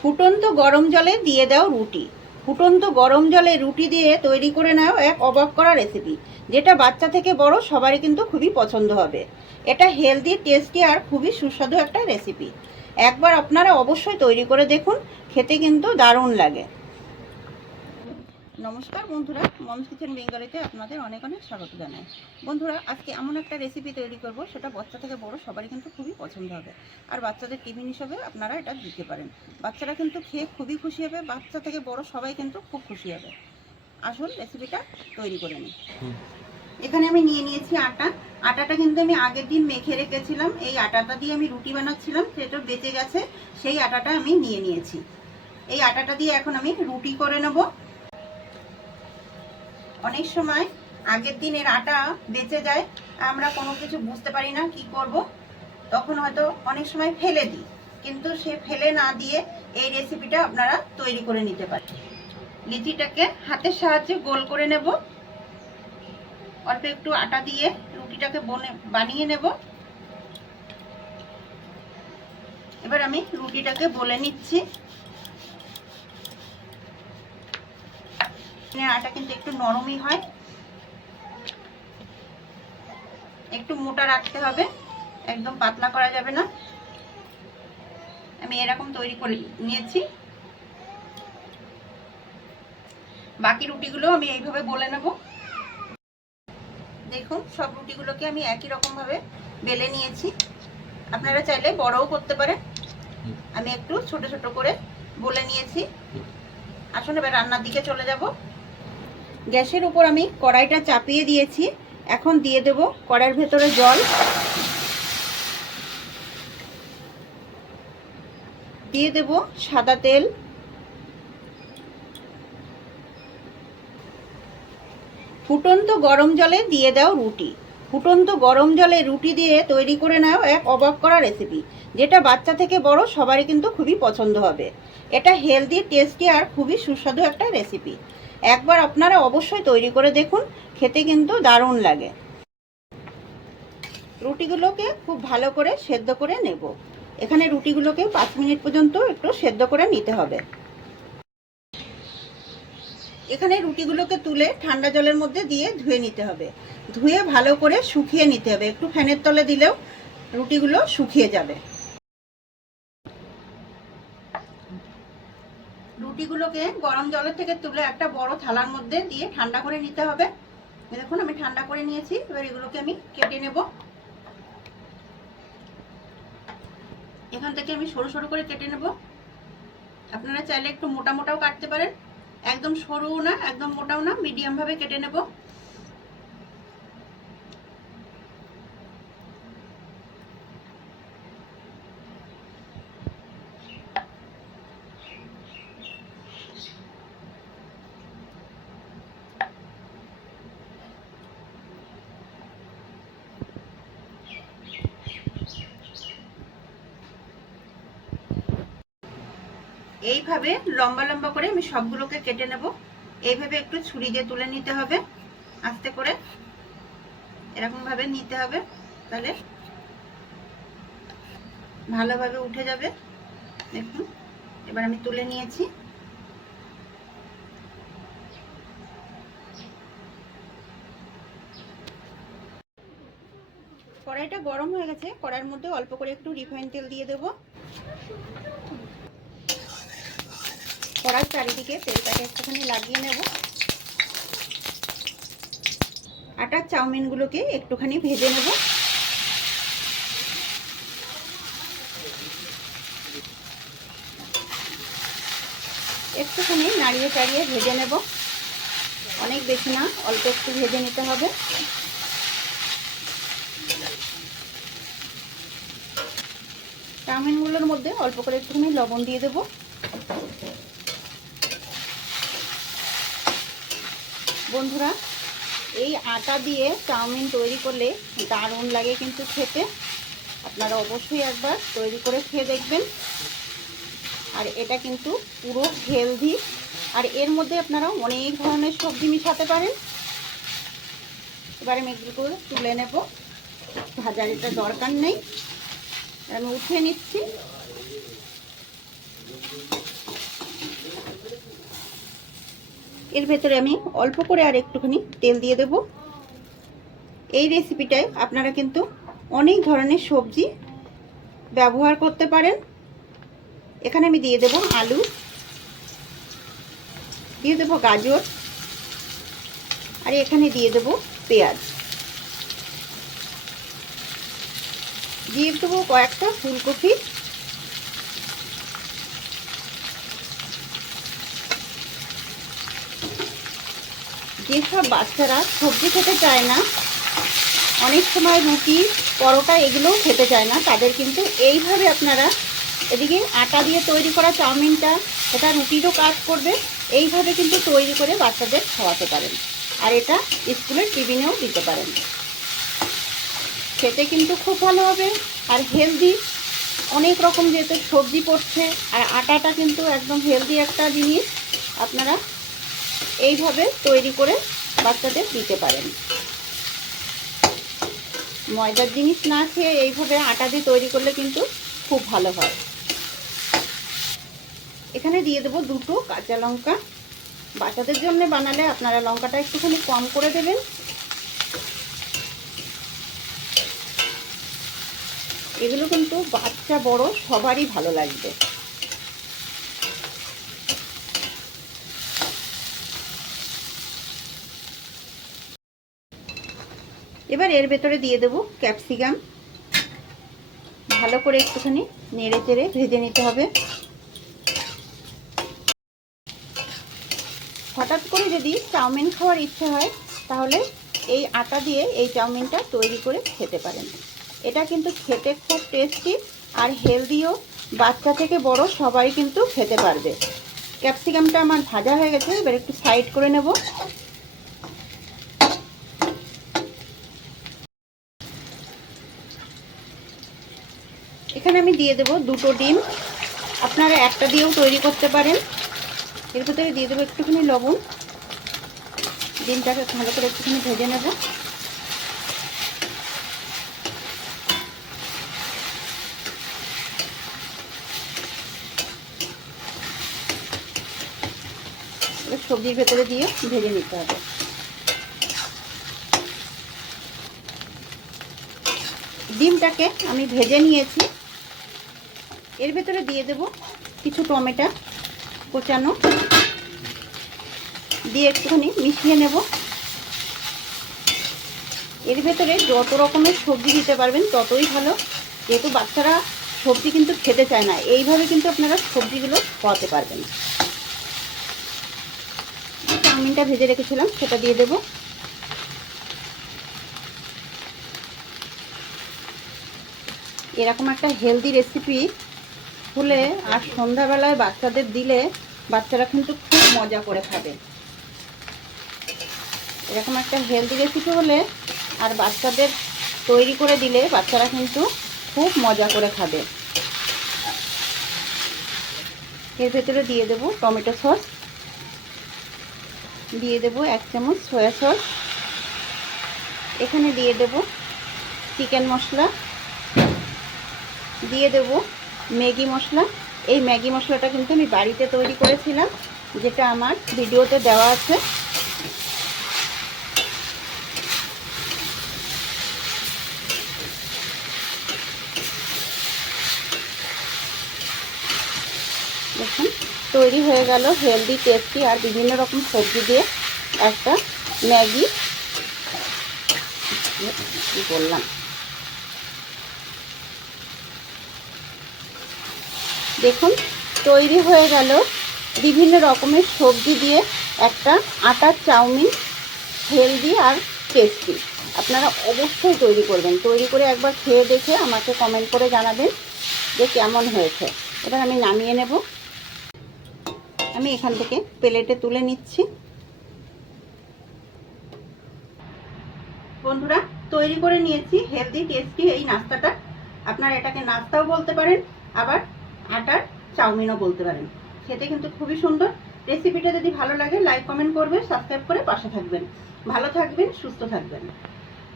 ফুটন্ত গরম জলে দিয়ে দাও রুটি। ফুটন্ত গরম জলে রুটি দিয়ে তৈরি করে নাও এক অবাক করা রেসিপি যেটা বাচ্চা থেকে বড় সবারই কিন্তু খুবই পছন্দ হবে। এটা হেলদি টেস্টি আর খুবই সুস্বাদু একটা রেসিপি একবার আপনারা অবশ্যই তৈরি করে দেখুন, খেতে কিন্তু দারুণ লাগে। নমস্কার বন্ধুরা মমস কিচেন বেঙ্গলিতে আপনাদের অনেক অনেক স্বাগত জানাই। বন্ধুরা আজকে এমন একটা রেসিপি তৈরি করব সেটা বাচ্চা থেকে বড় সবারই কিন্তু খুবই পছন্দ হবে। আর বাচ্চাদের টিফিন হিসেবে আপনারা এটা দিতে পারেন। বাচ্চারা কিন্তু খেয়ে খুবই খুশি হবে বাচ্চা থেকে বড় সবাই কিন্তু খুব খুশি হবে। আসুন রেসিপিটা তৈরি করে নিই। এখানে আমি নিয়ে নিয়েছি আটা। আটাটা কিন্তু আমি আগের দিন মেখে রেখেছিলাম এই আটাটা দিয়ে আমি রুটি বানাচ্ছিলাম সেটা বেঁচে গেছে সেই আটাটা আমি নিয়ে নিয়েছি। এই আটাটা দিয়ে এখন আমি রুটি করে নেব। অনেক সময় আগের দিনের আটা বেঁচে যায়, আমরা কোনো কিছু বুঝতে পারি না কি করব, তখন হয়তো অনেক সময় ফেলে দিই। কিন্তু সে ফেলে না দিয়ে এই রেসিপিটা আপনারা তৈরি করে নিতে পারেন। লিচিটাকে হাতের সাহায্যে গোল করে নেব। অল্প একটু আটা দিয়ে রুটিটাকে বনে, বানিয়ে নেব। এবার আমি রুটিটাকে বলে নিচ্ছি। আটা কিন্তু একটু নরমই হয়। একটু মোটা রাখতে হবে, একদম পাতলা করা যাবে না। আমি এরকম তৈরি করে নিয়েছি। বাকি রুটিগুলো আমি এইভাবে বলে নেব। দেখুন, সব রুটিগুলোকে আমি একই রকম ভাবে বেলে নিয়েছি। আপনারা চাইলে বড়ও করতে পারেন। আমি একটু ছোট ছোট করে বলে নিয়েছি। আসুন, এবার রান্নার দিকে চলে যাব। গ্যাসের উপর আমি কড়াইটা চাপিয়ে দিয়েছি। এখন দিয়ে দেব কড়াইয়ের ভেতরে জল। দিয়ে দেব সাদা তেল। ফুটন্ত গরম জলে দিয়ে দাও রুটি। ফুটন্ত গরম জলে রুটি দিয়ে তৈরি করে নাও এক অবাক করা রেসিপি যেটা বাচ্চা থেকে বড় সবারই কিন্তু খুবই পছন্দ হবে। এটা হেলদি টেস্টি আর খুবই সুস্বাদু একটা রেসিপি একবার আপনারা অবশ্যই তৈরি করে দেখুন, খেতে কিন্তু দারুণ লাগে। রুটিগুলোকে খুব ভালো করে সেদ্ধ করে নেব। এখানে রুটিগুলোকে পাঁচ মিনিট পর্যন্ত একটু সেদ্ধ করে নিতে হবে। এখানে রুটিগুলোকে তুলে ঠান্ডা জলের মধ্যে দিয়ে ধুয়ে নিতে হবে। ধুয়ে ভালো করে শুকিয়ে নিতে হবে। একটু ফ্যানের তলে দিলেও রুটিগুলো শুকিয়ে যাবে। রুটিগুলোকে গরম জলের থেকে তুলে একটা বড় থালার মধ্যে দিয়ে ঠান্ডা করে নিতে হবে। দেখুন, আমি ঠান্ডা করে নিয়েছি। এবার এগুলোকে আমি কেটে নেব। এখান থেকে আমি সরু সরু করে কেটে নেব। আপনারা চাইলে একটু মোটা মোটাও কাটতে পারেন। একদম সরুও না, একদম মোটাও না, মিডিয়াম ভাবে কেটে নেব। এইভাবে লম্বা লম্বা করে আমি সবগুলোকে কেটে নেব। এইভাবে একটু ছুরি দিয়ে তুলে নিতে হবে, আস্তে করে। এরকম ভাবে নিতে হবে, তাহলে ভালোভাবে উঠে যাবে। দেখুন, এবার আমি তুলে নিয়েছি। কড়াইটা গরম হয়ে গেছে, কড়াইয়ের মধ্যে অল্প করে একটু রিফাইন তেল দিয়ে দেবো। কড়াই চারিদিকে তেলটাকে একটুখানি লাগিয়ে নেব। আটার চাউমিনগুলোকে একটুখানি ভেজে নেব। একটুখানি নাড়িয়ে চাড়িয়ে ভেজে নেব। অনেক বেশি না, অল্প একটু ভেজে নিতে হবে। চাউমিনগুলোর মধ্যে অল্প করে একটুখানি লবণ দিয়ে দেবো। বন্ধুরা, এই আটা দিয়ে চাউমিন তৈরি করলে দারুণ লাগে কিন্তু খেতে। আপনারা অবশ্যই একবার তৈরি করে খেয়ে দেখবেন। আর এটা কিন্তু পুরো হেলদি আর এর মধ্যে আপনারা অনেক ধরনের সবজি মিশাতে পারেন। এবারে আমি এগুলো তুলে নেব। ভাজার দরকার নেই। আমি উঠিয়ে নিচ্ছি। এর ভেতরে আমি অল্প করে আর একটুখানি তেল দিয়ে দেব। এই রেসিপিটায় আপনারা কিন্তু অনেক ধরনের সবজি ব্যবহার করতে পারেন। এখানে আমি দিয়ে দেব আলু, দিয়ে দেব গাজর, আর এখানে দিয়ে দেব পেঁয়াজ। দিয়ে দেবো কয়েকটা ফুলকপি। যেসব বাচ্চারা সবজি খেতে চায় না, অনেক সময় রুটি, পরোটা এগুলোও খেতে চায় না। তাদের কিন্তু এইভাবে আপনারা এদিকে আটা দিয়ে তৈরি করা চাউমিনটা, এটা রুটিরও কাজ করবে, এইভাবে কিন্তু তৈরি করে বাচ্চাদের খাওয়াতে পারেন। আর এটা স্কুলের টিফিনেও দিতে পারেন। খেতে কিন্তু খুব ভালো হবে, আর হেলদি অনেক রকম যেহেতু সবজি পড়ছে, আর আটাটা কিন্তু একদম হেলদি একটা জিনিস, আপনারা এইভাবে তৈরি করে বাচ্চাদের দিতে পারেন। ময়দার জিনিস না খেয়ে এইভাবে আটা দিয়ে তৈরি করলে কিন্তু খুব ভালো হয়। এখানে দিয়ে দেবো দুটো কাঁচা লঙ্কা। বাচ্চাদের জন্য বানালে আপনারা লঙ্কাটা একটুখানি কম করে দেবেন। এগুলো কিন্তু বাচ্চা বড় সবারই ভালো লাগবে। এবার এর ভেতরে দিয়ে দেব ক্যাপসিকাম। ভালো করে একটুখানি নেড়ে চেড়ে ভেজে নিতে হবে। হঠাৎ করে যদি চাউমিন খাওয়ার ইচ্ছে হয়, তাহলে এই আটা দিয়ে এই চাউমিনটা তৈরি করে খেতে পারেন। এটা কিন্তু খেতে খুব টেস্টি আর হেলদিও বাচ্চা থেকে বড় সবাই কিন্তু খেতে পারবে। ক্যাপসিকামটা আমার ভাজা হয়ে গেছে, এবার একটু সাইড করে নেব। এখানে আমি দিয়ে দেব দুটো ডিম। আপনারা একটা দিয়েও তৈরি করতে পারেন। এর ভিতরে দিয়ে দেবো একটুখানি লবণ। ডিমটাকে ভালো করে একটুখানি ভেজে নেব। সবজির ভেতরে দিয়ে ভেজে নিতে হবে। ডিমটাকে আমি ভেজে নিয়েছি। এর ভেতরে দিয়ে দেব কিছু টমেটো কোচানো। দিয়ে একটুখানি মিশিয়ে নেব। এর ভেতরে যত রকমের সবজি দিতে পারবেন ততই ভালো। যেহেতু বাচ্চারা সবজি কিন্তু খেতে চায় না, এইভাবে কিন্তু আপনারা সবজিগুলো খাওয়াতে পারবেন। চাউমিনটা ভেজে রেখেছিলাম, সেটা দিয়ে দেব। এরকম একটা হেলদি রেসিপি হলে আর সন্ধ্যাবেলায় বাচ্চাদের দিলে বাচ্চারা কিন্তু খুব মজা করে খাবে। এরকম একটা হেলদি রেসিপি হলে আর বাচ্চাদের তৈরি করে দিলে বাচ্চারা কিন্তু খুব মজা করে খাবে। এর ভেতরে দিয়ে দেব টমেটো সস। দিয়ে দেব এক চামচ সয়া সস এখানে দিয়ে দেব চিকেন মশলা। দিয়ে দেব ম্যাগি মশলা। এই ম্যাগি মশলাটা কিন্তু আমি বাড়িতে তৈরি করেছিলাম, যেটা আমার ভিডিওতে দেওয়া আছে। দেখুন, তৈরি হয়ে গেল হেলদি, টেস্টি আর বিভিন্ন রকম সবজি দিয়ে একটা ম্যাগি। বললাম? দেখুন, তৈরি হয়ে গেল বিভিন্ন রকমের সবজি দিয়ে একটা আটার চাউমিন, হেলদি আর টেস্টি। আপনারা অবশ্যই তৈরি করবেন। তৈরি করে একবার খেয়ে দেখে আমাকে কমেন্ট করে জানাবেন যে কেমন হয়েছে। এবার আমি নামিয়ে নেব। আমি এখান থেকে প্লেটে তুলে নিচ্ছি। বন্ধুরা, তৈরি করে নিয়েছি, হেলদি, টেস্টি এই নাস্তাটা। আপনারা এটাকে নাস্তাও বলতে পারেন, আবার আটার চাউমিনও বলতে পারেন। খেতে কিন্তু খুবই সুন্দর। রেসিপিটা যদি ভালো লাগে লাইক কমেন্ট করবেন সাবস্ক্রাইব করে পাশে থাকবেন। ভালো থাকবেন, সুস্থ থাকবেন।